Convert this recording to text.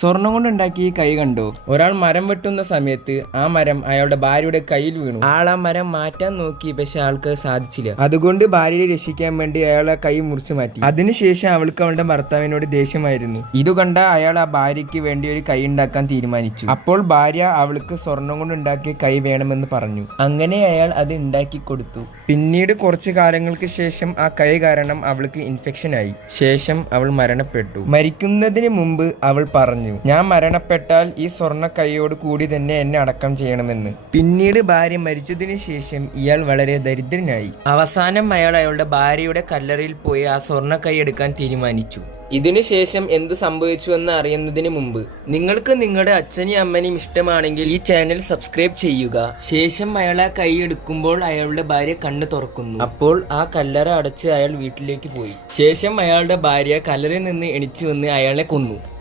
സ്വർണം കൊണ്ടുണ്ടാക്കി ഈ കൈ കണ്ടോ? ഒരാൾ മരം വെട്ടുന്ന സമയത്ത് ആ മരം അയാളുടെ ഭാര്യയുടെ കയ്യിൽ വീണു. ആൾ ആ മരം മാറ്റാൻ നോക്കി പക്ഷെ ആൾക്ക് സാധിച്ചില്ല. അതുകൊണ്ട് ഭാര്യയെ രക്ഷിക്കാൻ വേണ്ടി അയാൾ ആ കൈ മുറിച്ചു മാറ്റി. അതിനുശേഷം അവൾക്ക് അവളുടെ ഭർത്താവിനോട് ദേഷ്യമായിരുന്നു. ഇത് കണ്ട അയാൾ ആ ഭാര്യയ്ക്ക് വേണ്ടി ഒരു കൈ ഉണ്ടാക്കാൻ തീരുമാനിച്ചു. അപ്പോൾ ഭാര്യ അവൾക്ക് സ്വർണം കൊണ്ട് ഉണ്ടാക്കിയ കൈ വേണമെന്ന് പറഞ്ഞു. അങ്ങനെ അയാൾ അത് ഉണ്ടാക്കി കൊടുത്തു. പിന്നീട് കുറച്ച് കാലങ്ങൾക്ക് ശേഷം ആ കൈ കാരണം അവൾക്ക് ഇൻഫെക്ഷൻ ആയി. ശേഷം അവൾ മരണപ്പെട്ടു. മരിക്കുന്നതിന് മുമ്പ് അവൾ പറഞ്ഞു ഞാൻ മരണപ്പെട്ടാൽ ഈ സ്വർണ കൈയോട് കൂടി തന്നെ എന്നെ അടക്കം ചെയ്യണമെന്ന്. പിന്നീട് ഭാര്യ മരിച്ചതിന് ശേഷം ഇയാൾ വളരെ ദരിദ്രനായി. അവസാനം അയാൾ അയാളുടെ ഭാര്യയുടെ കല്ലറയിൽ പോയി ആ സ്വർണ കൈ എടുക്കാൻ തീരുമാനിച്ചു. ഇതിനുശേഷം എന്തു സംഭവിച്ചു എന്ന് അറിയുന്നതിന് മുമ്പ് നിങ്ങൾക്ക് നിങ്ങളുടെ അച്ഛനെയും അമ്മനെയും ഇഷ്ടമാണെങ്കിൽ ഈ ചാനൽ സബ്സ്ക്രൈബ് ചെയ്യുക. ശേഷം അയാൾ കൈ എടുക്കുമ്പോൾ അയാളുടെ ഭാര്യ കണ്ണ് തുറക്കുന്നു. അപ്പോൾ ആ കല്ലറ അടച്ച് അയാൾ വീട്ടിലേക്ക് പോയി. ശേഷം അയാളുടെ ഭാര്യ കല്ലറിൽ നിന്ന് എണിച്ചു വന്ന് അയാളെ കൊന്നു.